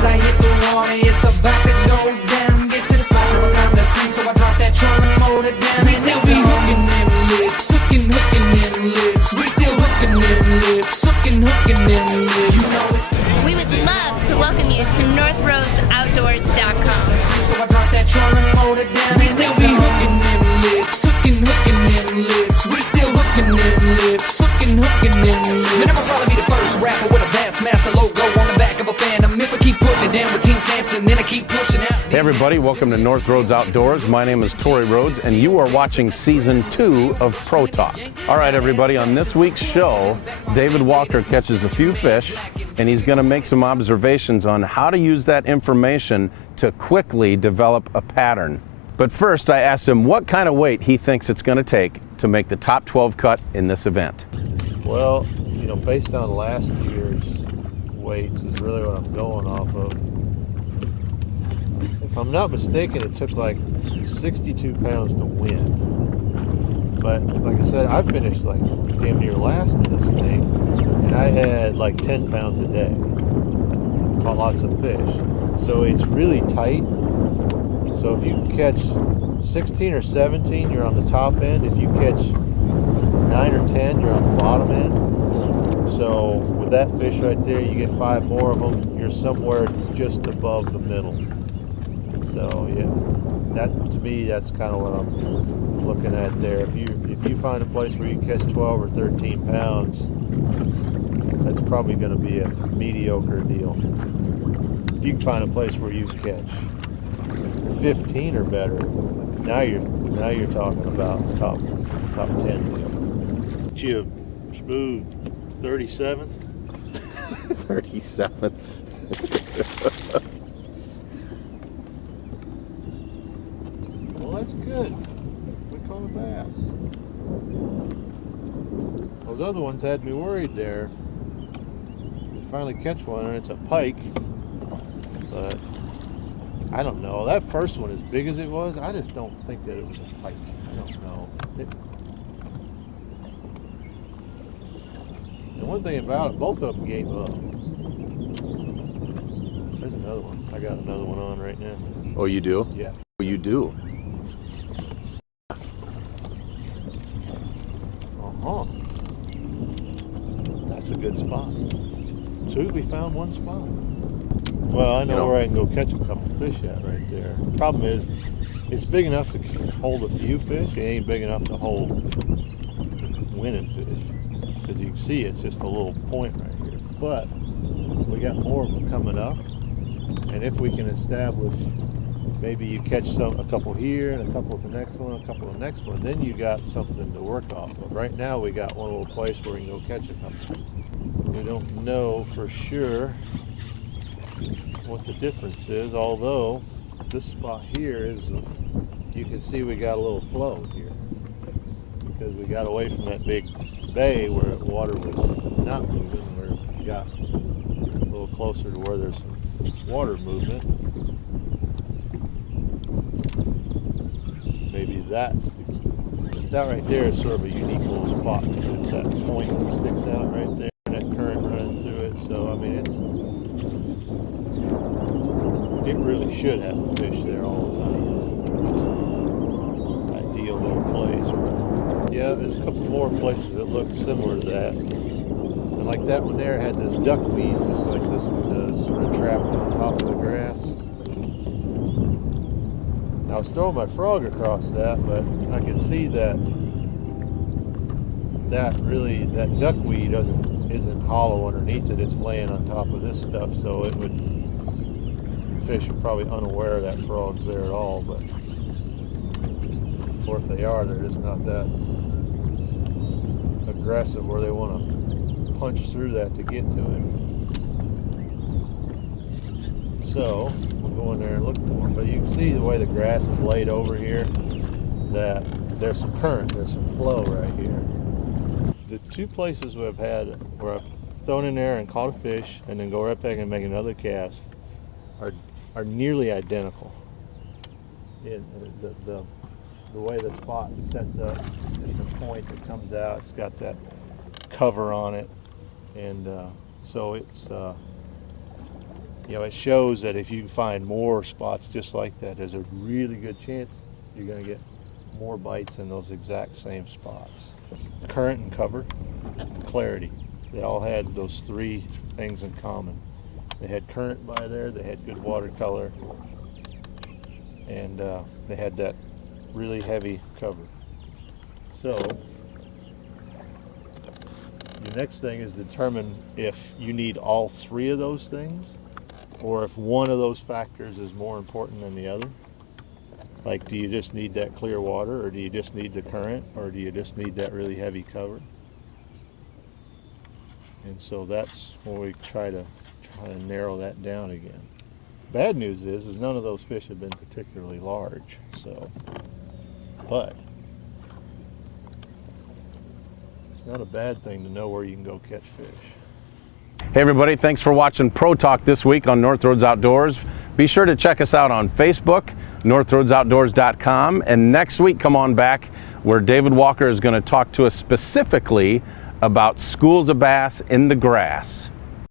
as I hit the water, it's about to go down. Get to the spot, now it's time to creep, so I drop that trolling motor down. We still be hooking them lips, hooking them lips. We still hooking them lips, hooking them lips. You know it's We would love to welcome you to NorthRhoadesOutdoors.com. so I drop that trolling motor down. We still be hooking them lips, hooking them lips. We still hooking them lips, hooking them lips. Man, I'll probably be the first rapper with a Vast Master logo on the back of a Phantom. If I keep putting it down with Team Samson, then I keep pushing out. Hey everybody, welcome to North Rhoades Outdoors. My name is Tory Rhoades and you are watching Season 2 of Pro Talk. All right everybody, on this week's show, David Walker catches a few fish and he's going to make some observations on how to use that information to quickly develop a pattern. But first I asked him what kind of weight he thinks it's going to take to make the top 12 cut in this event. Well, you know, based on last year's weights is really what I'm going off of. If I'm not mistaken, it took like 62 pounds to win. But like I said, I finished like damn near last in this thing, and I had like 10 pounds a day. Caught lots of fish. So it's really tight. So if you catch 16 or 17, you're on the top end. If you catch 9 or 10, you're on the bottom end. So with that fish right there, you get 5 more of them, you're somewhere just above the middle. So yeah, that to me, that's kind of what I'm looking at there. If you find a place where you can catch 12 or 13 pounds, that's probably going to be a mediocre deal. If you can find a place where you can catch 15 or better, now you're talking about top 10 deal. You smooth 37th. 37th. Well, that's good. We call it bass. Those other ones had me worried there. You finally catch one and it's a pike, but I don't know. That first one, as big as it was, I just don't think that it was a pike. I don't know. And one thing about it, both of them gave up. There's another one. I got another one on right now. Oh, you do? Yeah. Oh, you do? Uh-huh. That's a good spot. So we found one spot. Well, I know where I can go catch a couple fish at right there. Problem is, it's big enough to hold a few fish. It ain't big enough to hold winning fish. Because you can see it's just a little point right here. But we got more of them coming up. And if we can establish, maybe you catch a couple here and a couple at the next one, a couple at the next one, then you got something to work off of. Right now we got one little place where we can go catch a couple. We don't know for sure what the difference is, although this spot here is, you can see we got a little flow here because we got away from that big bay where the water was not moving, where we got a little closer to where there's some water movement. Maybe that's the key. That right there is sort of a unique little spot. It's that point that sticks out right there, and that current running through it. So I mean, it really should have a fish there all the time. Just ideal little place. Yeah, there's a couple more places that look similar to that. And like that one there had this duckweed, just like this one does, sort of trapped on top of the grass. I was throwing my frog across that, but I could see that that duckweed isn't hollow underneath it. It's laying on top of this stuff, so fish are probably unaware that frog's there at all. But or if they are, they're just not that aggressive where they want to punch through that to get to it. So we'll go in there and look for them. But you can see the way the grass is laid over here, that there's some current, there's some flow right here. The two places we've had where I've thrown in there and caught a fish and then go right back and make another cast are nearly identical. The way the spot sets up, it's a point that comes out, it's got that cover on it, and so you know, it shows that if you find more spots just like that, there's a really good chance you're going to get more bites in those exact same spots. Current and cover, clarity. They all had those three things in common. They had current by there, they had good watercolor, and they had that really heavy cover. So the next thing is determine if you need all three of those things, or if one of those factors is more important than the other. Like, do you just need that clear water, or do you just need the current, or do you just need that really heavy cover? And so that's when we try to narrow that down again. Bad news is none of those fish have been particularly large, so, but it's not a bad thing to know where you can go catch fish. Hey everybody, thanks for watching Pro Talk this week on North Rhoades Outdoors. Be sure to check us out on Facebook, northroadesoutdoors.com, and next week come on back where David Walker is going to talk to us specifically about schools of bass in the grass.